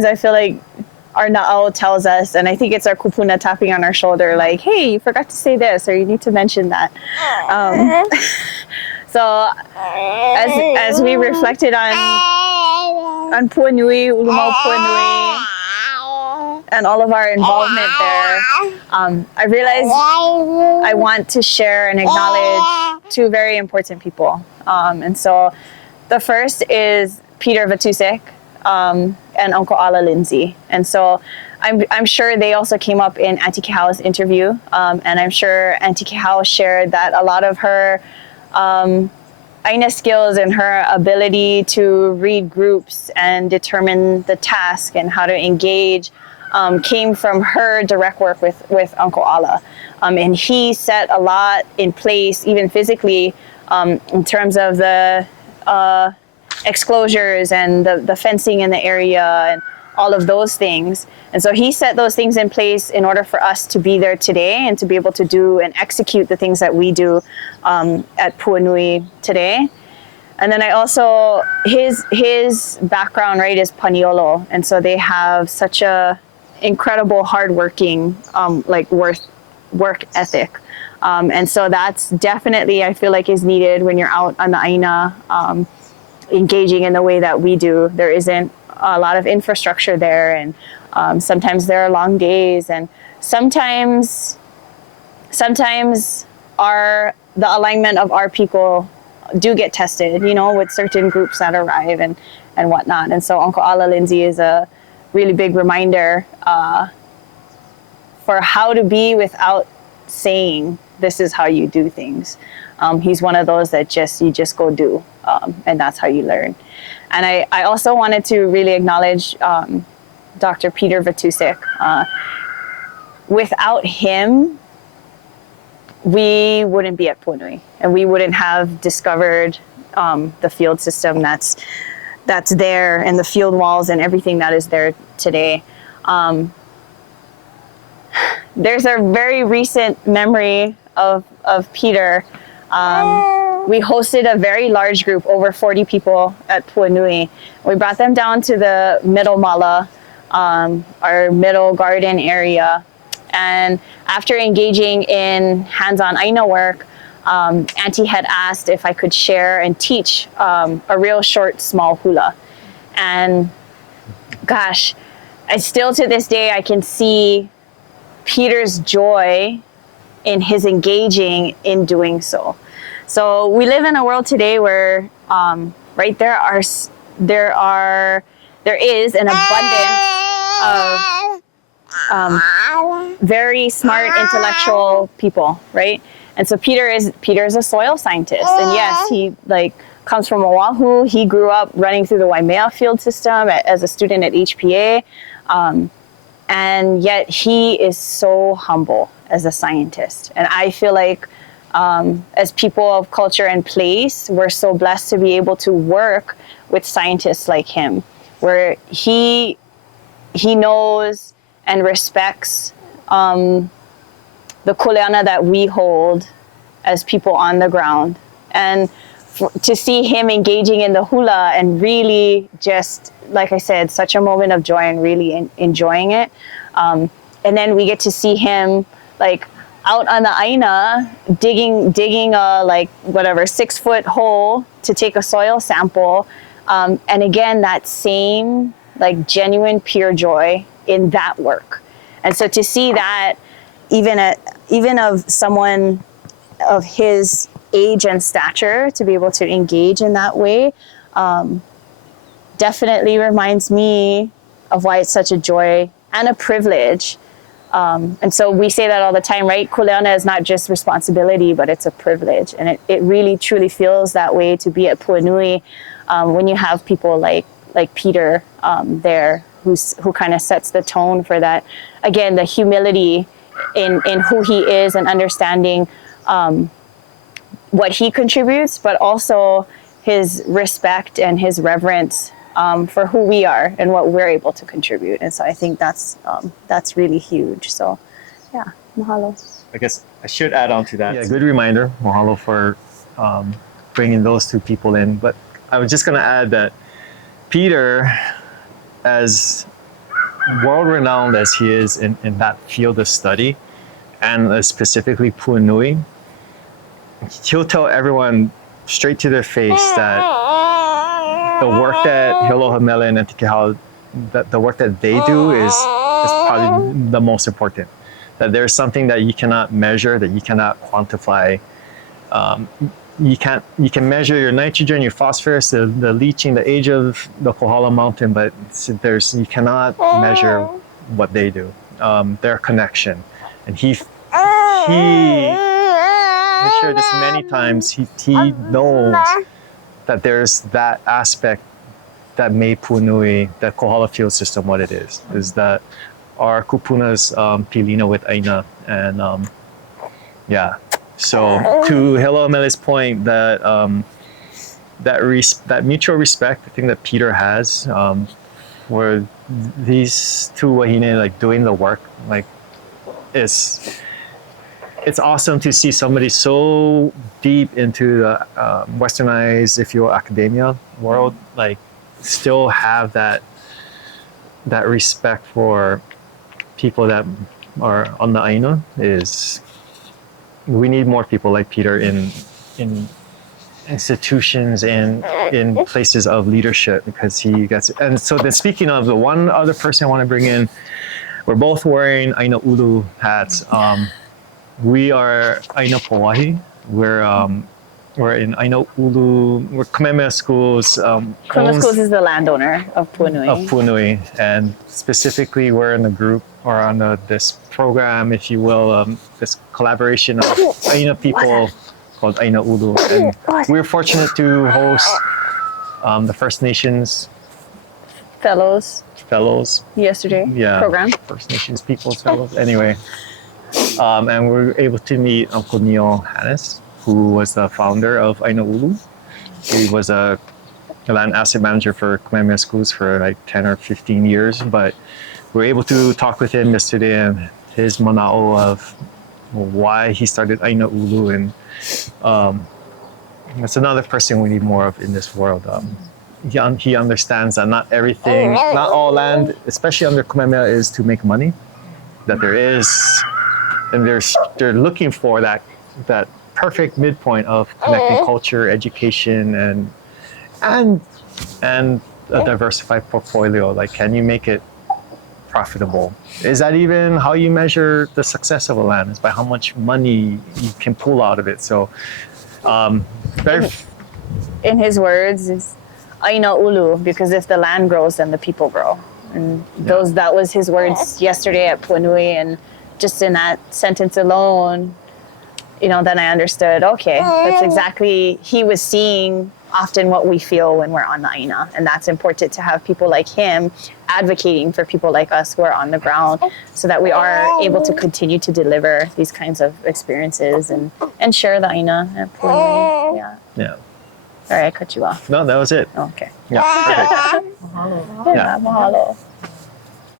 sometimes I feel like our na'au tells us, and I think it's our kupuna tapping on our shoulder, like, hey, you forgot to say this, or you need to mention that. So as we reflected on Puanui, Ulumau Puanui, and all of our involvement there, I realized I want to share and acknowledge two very important people. And so the first is Perter Vetousek and Uncle Ala Lindsay. And so I'm sure they also came up in Auntie Kihao's interview. And I'm sure Auntie Kihao shared that a lot of her Aina skills and her ability to read groups and determine the task and how to engage came from her direct work with Uncle Ala. And he set a lot in place, even physically, in terms of the exclosures and the fencing in the area and all of those things. And so he set those things in place in order for us to be there today and to be able to do and execute the things that we do at Puanui today. And then I also, his background, right, is Paniolo. And so they have such a incredible hardworking work ethic. And so that's definitely, I feel like, is needed when you're out on the Aina, engaging in the way that we do. There isn't a lot of infrastructure there, and sometimes there are long days, and sometimes the alignment of our people do get tested, you know, with certain groups that arrive and whatnot. And so Uncle Ala Lindsay is a really big reminder for how to be without saying this is how you do things. He's one of those that you just go do, and that's how you learn. And I also wanted to really acknowledge Dr. Perter Vetousek. Without him, we wouldn't be at Puanui, and we wouldn't have discovered the field system that's there, and the field walls and everything that is there today. There's a very recent memory of Perter. We hosted a very large group, over 40 people at Puanui. We brought them down to the middle mala, our middle garden area. And after engaging in hands-on Aina work, Auntie had asked if I could share and teach a real short, small hula. And gosh, I still to this day, I can see Peter's joy in his engaging in doing so. So we live in a world today where, right, there is an abundance of very smart, intellectual people, right? And so Perter is a soil scientist, and yes, he comes from Oahu. He grew up running through the Waimea field system as a student at HPA, and yet he is so humble as a scientist. And I feel like as people of culture and place, we're so blessed to be able to work with scientists like him, where he knows and respects the kuleana that we hold as people on the ground. And to see him engaging in the hula and really just, like I said, such a moment of joy and really enjoying it. And then we get to see him out on the Aina digging a 6-foot hole to take a soil sample. And again, that same genuine pure joy in that work. And so to see that even of someone of his age and stature to be able to engage in that way definitely reminds me of why it's such a joy and a privilege. And so we say that all the time, right? Kuleana is not just responsibility, but it's a privilege. And it really, truly feels that way to be at Puanui when you have people like Perter there who kind of sets the tone for that. Again, the humility in who he is and understanding what he contributes, but also his respect and his reverence for who we are and what we're able to contribute. And so I think that's really huge. So yeah, mahalo. I guess I should add on to that. Yeah, good reminder. Mahalo for bringing those two people in. But I was just going to add that Perter, as world-renowned as he is in that field of study, and specifically Puanui, he'll tell everyone straight to their face that the work that Healohamele and Ka, that the work that they do is probably the most important. That there's something that you cannot measure, that you cannot quantify. You can measure your nitrogen, your phosphorus, the leaching, the age of the Kohala mountain, but you cannot measure what they do. Their connection, and he shared this many times. He knows that there's that aspect that made Puanui, the Kohala field system, what it is that our kupuna's pilina with Aina, and yeah. So to Healohamele's point, that that mutual respect, I think that Peter has, where these two wahine like doing the work, like it's awesome to see somebody so deep into the westernized, if you will, academia world, like still have that respect for people that are on the Ainu. We need more people like Peter in institutions and in places of leadership, because he gets it. And so then, speaking of the one other person I want to bring in, we're both wearing Aina Ulu hats. We are Aina Pauahi. We're in Aina Ulu. We're Kamehameha Schools. Kamehameha Schools is the landowner of Puanui. Of Puanui, and specifically, we're in the group, or on this program, if you will, this collaboration of Aina people called Aina Ulu. And we're fortunate to host the First Nations Fellows yesterday. Yeah, program. First Nations Peoples Fellows. Anyway, and we're able to meet Uncle Neil Hannes, who was the founder of Aina Ulu. He was a land asset manager for Kamehameha Schools for like 10 or 15 years, but we were able to talk with him yesterday, and his mana'o of why he started Aina Ulu, and that's another person we need more of in this world. He understands that not all land, especially under Kamehameha, is to make money. That there is, and they're looking for that perfect midpoint of connecting culture, education, and a diversified portfolio. Like, can you make it profitable? Is that even how you measure the success of a land? Is by how much money you can pull out of it. So, in his words, it's Aina Ulu, because if the land grows, then the people grow. And that was his words yesterday at Puanui, and just in that sentence alone, then I understood, okay, that's exactly, he was seeing often what we feel when we're on the Aina. And that's important to have people like him advocating for people like us who are on the ground, so that we are able to continue to deliver these kinds of experiences and share the Aina at Puanui. Yeah. Sorry, I cut you off. No, that was it. Okay. Yeah, perfect. Mahalo.